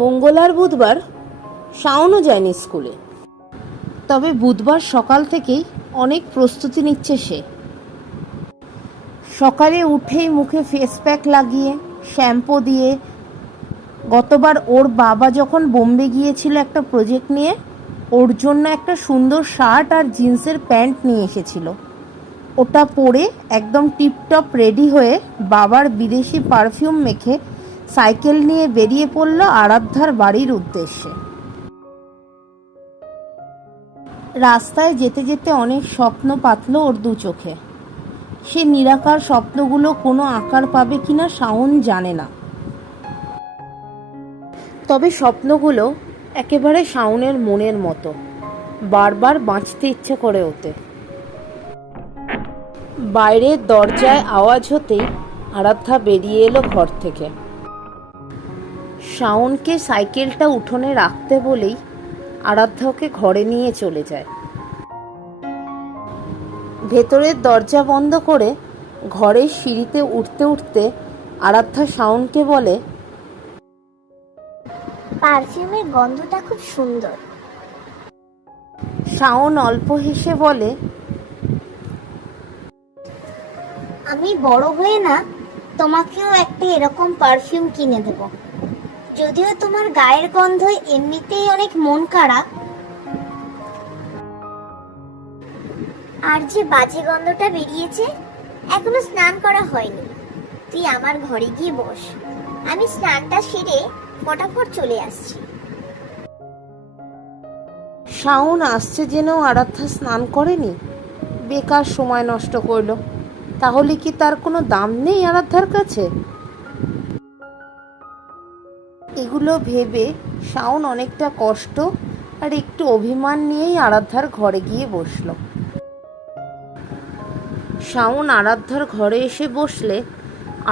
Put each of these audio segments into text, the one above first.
মঙ্গল আর বুধবার শাওনও যায়নি স্কুলে, তবে বুধবার সকাল থেকেই অনেক প্রস্তুতি নিচ্ছে সে। সকালে উঠেই মুখে ফেস প্যাক লাগিয়ে শ্যাম্পু দিয়ে, গতবার ওর বাবা যখন বোম্বে গিয়েছিল একটা প্রজেক্ট নিয়ে, ওর জন্য একটা সুন্দর শার্ট আর জিন্সের প্যান্ট নিয়ে এসেছিল। ওটা পরে একদম টিপটপ রেডি হয়ে বাবার বিদেশি পারফিউম মেখে সাইকেল নিয়ে বেরিয়ে পড়ল আরাধ্যার বাড়ির উদ্দেশ্যে। রাস্তায় যেতে যেতে অনেক স্বপ্ন পাতল ওর দু চোখে। সে নিরাকার স্বপ্নগুলো কোনো আকার পাবে কিনা শাওন জানে না, তবে স্বপ্নগুলো একেবারে শাওনের মনের মতো, বারবার বাঁচতে ইচ্ছে করে ওতে। বাইরের দরজায় আওয়াজ হতেই আরাধ্যা বেরিয়ে এলো ঘর থেকে। শাওনকে সাইকেলটা উঠোনে রাখতে বলেই আরাধ্যা ওকে ঘরে নিয়ে চলে যায়। ভেতরের দরজা বন্ধ করে ঘরের সিঁড়িতে উঠতে উঠতে আরাধ্যা শাওনকে বলে, পারফিউমের গন্ধটা খুব সুন্দর। শাওন অল্প হেসে বলে, আমি বড় হয়ে না তোমাকেও একটা এরকম পারফিউম কিনে দেব। যদিও তোমার গায়ের গন্ধ এমনিতেই অনেক মন কাড়া, আর যে বাজে গন্ধটা বেরিয়েছে, এখনো স্নান করা হয়নি। তুই আমার ঘরে গিয়ে বস, আমি স্নানটা সেরে ফটাফট চলে আসছি। শাওন আসছে জেনেও আরাধ্যা স্নান করেনি, বেকার সময় নষ্ট করল। তাহলে কি তার কোনো দাম নেই আরাধ্যার কাছে? এগুলো ভেবে শাওন অনেকটা কষ্ট আর একটু অভিমান নিয়েই আরাধ্যার ঘরে গিয়ে বসল। শাওন আরাধ্যার ঘরে এসে বসলে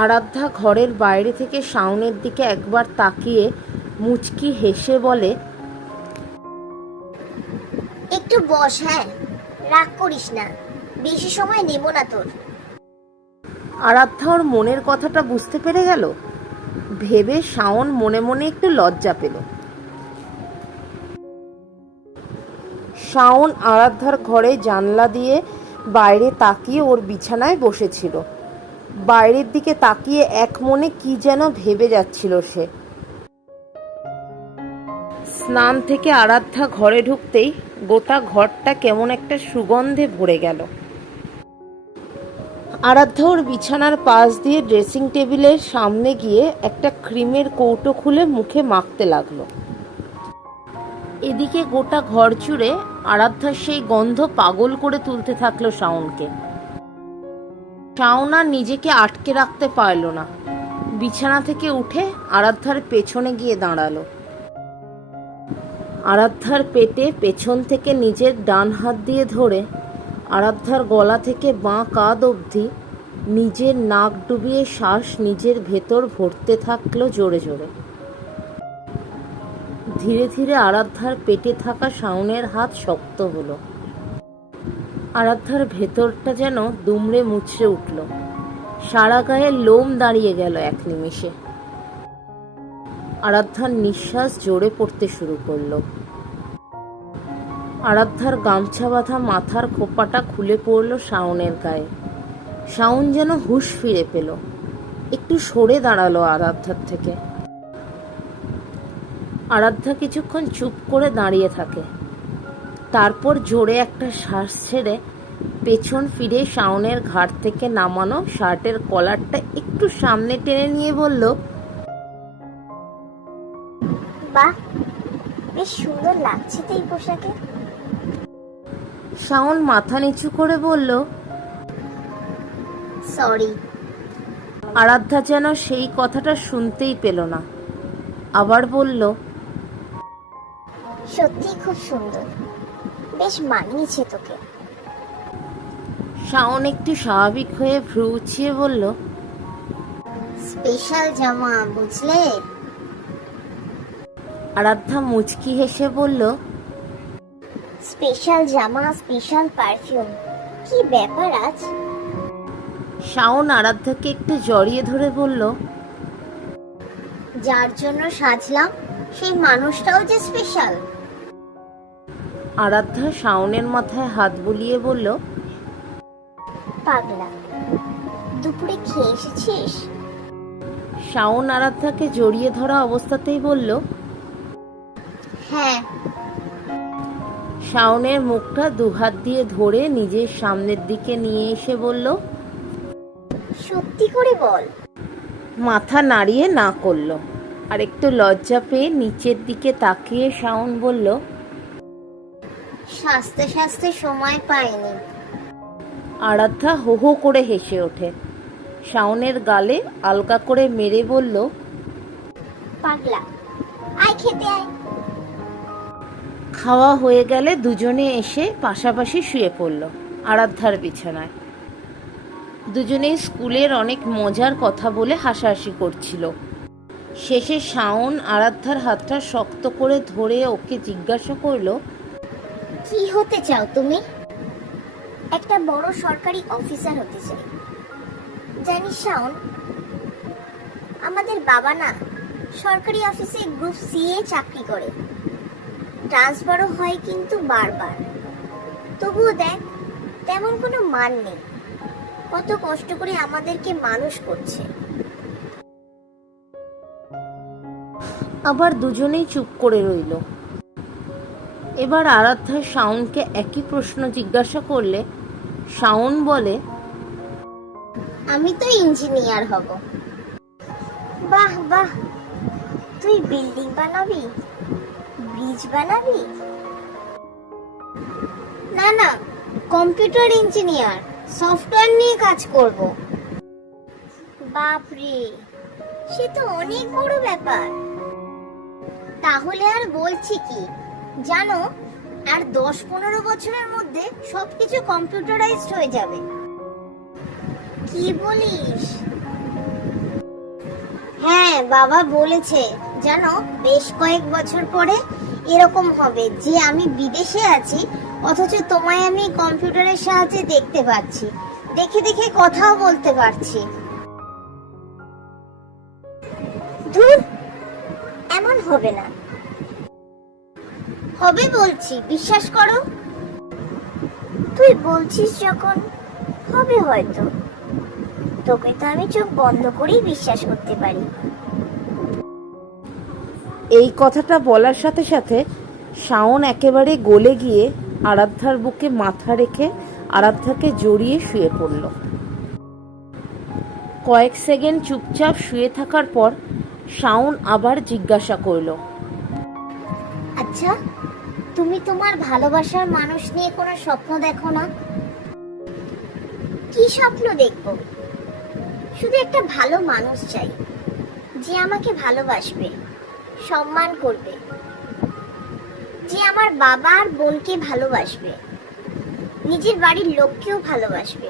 আরাধ্যা ঘরের বাইরে থেকে শাওনের দিকে একবার তাকিয়ে মুচকি হেসে বলে, একটু বস, হ্যাঁ, রাগ করিস না, বেশি সময় নেব না তোর। আরাধ্যা ওর মনের কথাটা বুঝতে পেরে গেল ভেবে শাওন মনে মনে একটু লজ্জা পেল। শাওন আরাধ্যার ঘরে জানলা দিয়ে বাইরে তাকিয়ে ওর বিছানায় বসেছিল। বাইরের দিকে তাকিয়ে এক মনে কি যেন ভেবে যাচ্ছিল সে। স্নান থেকে আরাধ্যা ঘরে ঢুকতেই গোটা ঘরটা কেমন একটা সুগন্ধে ভরে গেল। আরাধ্যা ওর বিছানার পাশ দিয়ে ড্রেসিং টেবিলের সামনে গিয়ে একটা ক্রিমের কৌটো খুলে মুখে মাখতে লাগলো। এদিকে গোটা ঘর জুড়ে আরাধ্যার সেই গন্ধ পাগল করে তুলতে থাকলো শাওনকে। শাওন আর নিজেকে আটকে রাখতে পারল না, বিছানা থেকে উঠে আরাধ্যার পেছনে গিয়ে দাঁড়ালো। আরাধ্যার পেটে পেছন থেকে নিজের ডান হাত দিয়ে ধরে আরাধ্যার গলা থেকে বাঁ কাঁধ অবধি নিজের নাক ডুবিয়ে শ্বাস নিজের ভেতর ভরতে থাকলো জোরে জোরে। ধীরে ধীরে আরাধ্যার পেটে থাকা শাওনের হাত শক্ত হলো। আরাধ্যার ভেতরটা যেন দুমড়ে মুচড়ে উঠল, সারা গায়ে লোম দাঁড়িয়ে গেল এক নিমিষে। আরাধ্যার নিঃশ্বাস জোরে পড়তে শুরু করলো। আরাধ্যার গামছা বাঁধা মাথার খোপাটা খুলে পড়ল শাওনের গায়ে। শাওন যেন হুঁশ ফিরে পেল, একটু সরে দাঁড়ালো আরাধ্যার থেকে। আরাধ্যা কিছুক্ষণ চুপ করে দাঁড়িয়ে থাকে, তারপর জোরে একটা শ্বাস ছেড়ে পেছন ফিরে শাওনের ঘাট থেকে নামানো শার্টের কলারটা একটু সামনে টেনে নিয়ে বলল, বাহ, বেশ সুন্দর লাগছে তো এই পোশাকে। শাওন মাথা নিচু করে বলল, সরি। আরাধ্যা যেন সেই কথাটা শুনতেই পেল না, আবার বলল, সত্যি খুব সুন্দর, বেশ মানিয়েছে তোকে। শাওন একটু স্বাভাবিক হয়ে ভ্রু উঁচিয়ে বলল, স্পেশাল জামা বুঝলে। আরাধ্যা মুচকি হেসে বলল, স্পেশাল জামা, স্পেশাল পারফিউম, কি ব্যাপার আজ? শাওন আরাধ্যাকে একটু জড়িয়ে ধরে বলল, যার জন্য সাজলাম সেই মানুষটাও যে স্পেশাল। আরাধ্যা শাওনের মাথায় হাত বুলিয়ে বলল, পাগলা, দুপুরে খেয়ে এসেছিস? শাওন আরাধ্যাকে জড়িয়ে ধরা অবস্থাতেই বলল। হ্যাঁ। শাওনের মুখটা দুহাত দিয়ে ধরে নিজের সামনের দিকে নিয়ে এসে বলল, সত্যি করে বল। মাথা নাড়িয়ে না করল, আর একটু লজ্জা পেয়ে নিচের দিকে তাকিয়ে শাওন বলল, সাজতে সাজতে সময় পাইনি। আরাধ্যা হো হো করে হেসে ওঠে। শাওনের গালে আলগা করে মেরে বলল, পাগলা, আয় খেতে আয়। খাওয়া হয়ে গেলে দুজনে এসে পাশাপাশি শুয়ে পড়ল আরাধ্যার বিছানায়। দুজনেই স্কুলের অনেক মজার কথা বলে হাসাহাসি করছিল। শেষে শাওন আরাধ্যার হাতটা শক্ত করে ধরে ওকে জিজ্ঞাসা করলো, কি হতে চাও তুমি? একটা বড় সরকারি অফিসার হতে চাই। জানিস শাওন, আমাদের বাবা না সরকারি অফিসে গ্রুপ সি এ চাকরি করে, ট্রান্সফারও হয় কিন্তু বারবার। তবুও দেখ, তেমন কোনো মান নেই। কত কষ্ট করে আমাদেরকে মানুষ করছে। আবার দুজনেই চুপ করে রইল। এবার আরাধ্যা শাওনকে একই প্রশ্ন জিজ্ঞাসা করলে শাওন বলে, আমি তো ইঞ্জিনিয়ার হব। বাহ বাহ, তুই বিল্ডিং বানাবি, ব্রিজ বানাবি? না না, কম্পিউটার ইঞ্জিনিয়ার, সফটওয়্যার নিয়ে কাজ করব। বাপ রে, সে তো অনেক বড় ব্যাপার। তাহলে আর বলছি কি, জানো, আর 10-15 বছরের মধ্যে সবকিছু কম্পিউটারাইজড হয়ে যাবে। কি বলিস? হ্যাঁ, বাবা বলেছে। জানো, বেশ কয়েক বছর পরে এরকম হবে যে আমি বিদেশে আছি, অথচ তোমায় আমি কম্পিউটারের সাহায্যে দেখতে পাচ্ছি, দেখে দেখে কথাও বলতে পারছি। ধুর, এমন হবে না। হবে বলছি, বিশ্বাস করো। তুই বলছিস যখন, হবে হয়তো। তোকে তো আমি চোখ বন্ধ করেই বিশ্বাস করতে পারি। এই কথাটা বলার সাথে সাথে শাওন একেবারে গলে গিয়ে আরাধ্যার বুকে মাথা রেখে আরাধ্যাকে জড়িয়ে শুয়ে পড়ল। কয়েক সেকেন্ড চুপচাপ শুয়ে থাকার পর শাওন আবার জিজ্ঞাসা করল, আচ্ছা, তুমি তোমার ভালোবাসার মানুষ নিয়ে কোনো স্বপ্ন দেখো না? কি স্বপ্ন দেখবো? শুধু একটা ভালো মানুষ চাই, যে আমাকে ভালোবাসবে, সম্মান করবে, যে আমার বাবা আর বোনকে ভালোবাসবে, নিজের বাড়ির লোককেও ভালোবাসবে,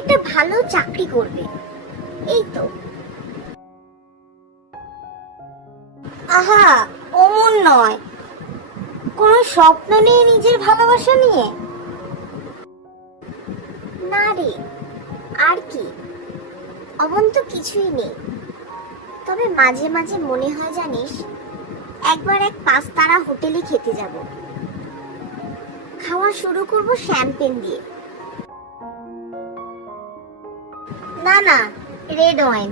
একটা ভালো চাকরি করবে। এই তো। আহা, অমন নয়, কোনো স্বপ্ন নেই নিজের ভালোবাসা নিয়ে? না রে, আর কি, অমন তো কিছুই নেই। তবে মাঝে মাঝে মনে হয় জানিস, একবার এক 5 তারা হোটেলে খেতে যাব। খাওয়া শুরু করব শ্যাম্পেন দিয়ে। না না, রেড ওয়াইন।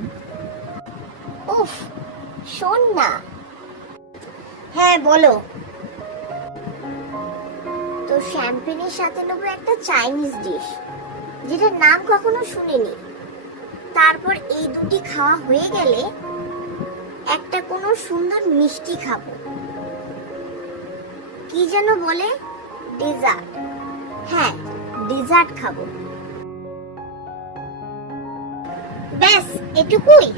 উফ, শোন না। হ্যাঁ বলো। তো শ্যাম্পেনের সাথে নেবো একটা চাইনিজ ডিশ, যেটার নাম কখনো শুনিনি। তারপর এই দুটি খাওয়া হয়ে গেলে একটা কোনো সুন্দর মিষ্টি খাবো, কি যেন বলে, ডেজার্ট। হ্যাঁ, ডেজার্ট খাবো। ব্যাস এটুকুই?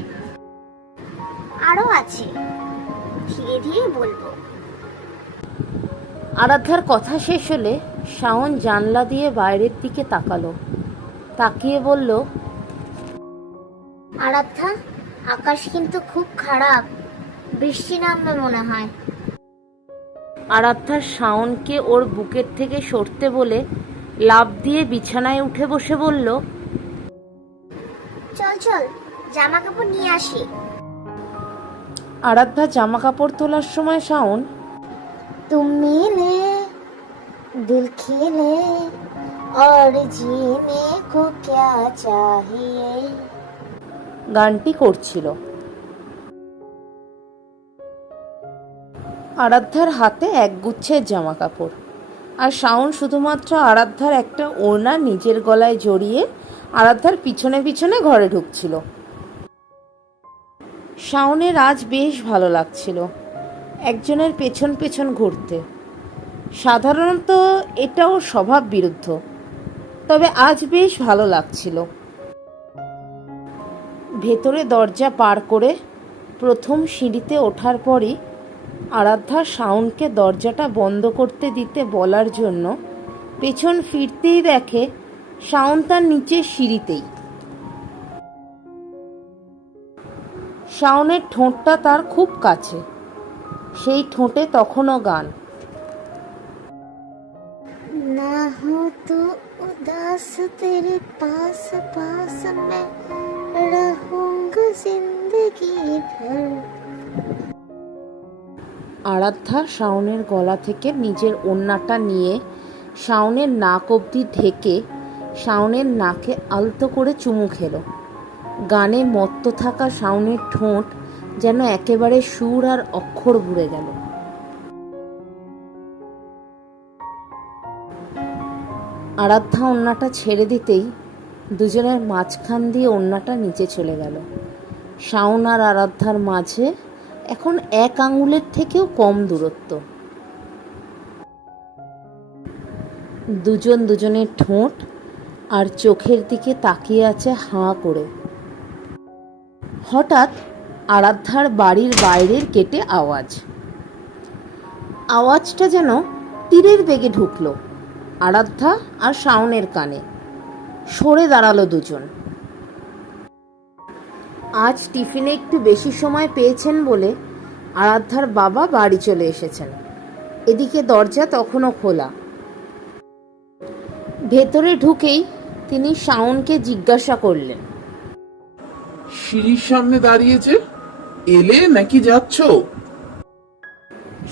আরো আছে, ধীরে ধীরে বলবো। আরাধ্যার কথা শেষ হলে শাওন জানলা দিয়ে বাইরের দিকে তাকালো, তাকিয়ে বলল, আরাধ্যা, আকাশ কিন্তু খুব খারাপ, বৃষ্টি নামবে মনে হয়। আরাধ্যা শাওনকে ওর বুকের থেকে সরতে বলে লাফ দিয়ে বিছানায় উঠে বসে বলল, চল চল, জামা কাপড় নিয়ে আসি। আরাধ্যা জামা কাপড় তোলার সময় শাওন तुम मिले दिल खिले और जीने को क्या चाहिए গানটি করছিল। আরাধ্যার হাতে এক গুচ্ছের জামা কাপড়, আর শাওন শুধুমাত্র আরাধ্যার একটা ওড়না নিজের গলায় জড়িয়ে আরাধ্যার পিছনে পিছনে ঘরে ঢুকছিল। শাওনের আজ বেশ ভালো লাগছিল একজনের পেছন পেছন ঘুরতে। সাধারণত এটা ওর স্বভাব বিরুদ্ধ, তবে আজ বেশ ভালো লাগছিল। ভেতরে দরজা পার করে প্রথম সিঁড়িতে ওঠার পরই আরাধ্যা শাওনকে দরজাটা বন্ধ করতে দিতে বলার জন্য পেছন ফিরতেই দেখে শাওন তার নিচের সিঁড়িতেই। শাওনের ঠোঁটটা তার খুব কাছে, সেই ঠোঁটে তখনও গান। ना हो तो उदास तेरे पास पास मैं रहूंगी जिंदगी भर। আরাধ্যা শাওনের গলা থেকে নিজের ওড়নাটা নিয়ে শাওনের নাক অবধি ঢেকে শাওনের নাকে আলতো করে চুমু খেল। গানে মত্ত থাকা শাওনের ঠোঁট যেন একেবারে সুর আর অক্ষর ভরে গেল। আরাধ্যা ওড়নাটা ছেড়ে দিতেই দুজনের মাঝখান দিয়ে ওড়নাটা নিচে চলে গেল। শাওন আর আরাধ্যার মাঝে এখন 1 আঙুলের থেকেও কম দূরত্ব। দুজন দুজনের ঠোঁট আর চোখের দিকে তাকিয়ে আছে হাঁ করে। হঠাৎ আরাধ্যার বাড়ির বাইরের গেটে আওয়াজটা যেন তীরের বেগে ঢুকলো আরাধ্যা আর শাওনের কানে। সরে দাঁড়ালো দুজন। আজ টিফিনে একটু বেশি সময় পেয়েছেন বলে আরাধ্যার বাবা বাড়ি চলে এসেছেন। এদিকে দরজা তখনও খোলা। ভেতরে ঢুকেই তিনি শাওনকে জিজ্ঞাসা করলেন, সিঁড়ির সামনে দাঁড়িয়েছে, এলে নাকি যাচ্ছ?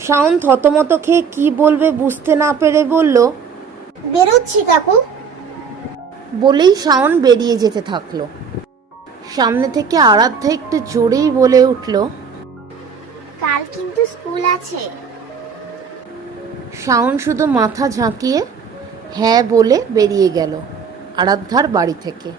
শাওন থতমত খেয়ে কি বলবে বুঝতে না পেরে বলল, বেরোচ্ছি কাকু। বলেই শাওন বেরিয়ে যেতে থাকলো। সামনে থেকে আরাধ্যা একটু জোরেই বলে উঠল, কাল কিন্তু স্কুল আছে। শাওন শুধু মাথা ঝাঁকিয়ে হ্যাঁ বলে বেরিয়ে গেল আরাধ্যার বাড়ি থেকে।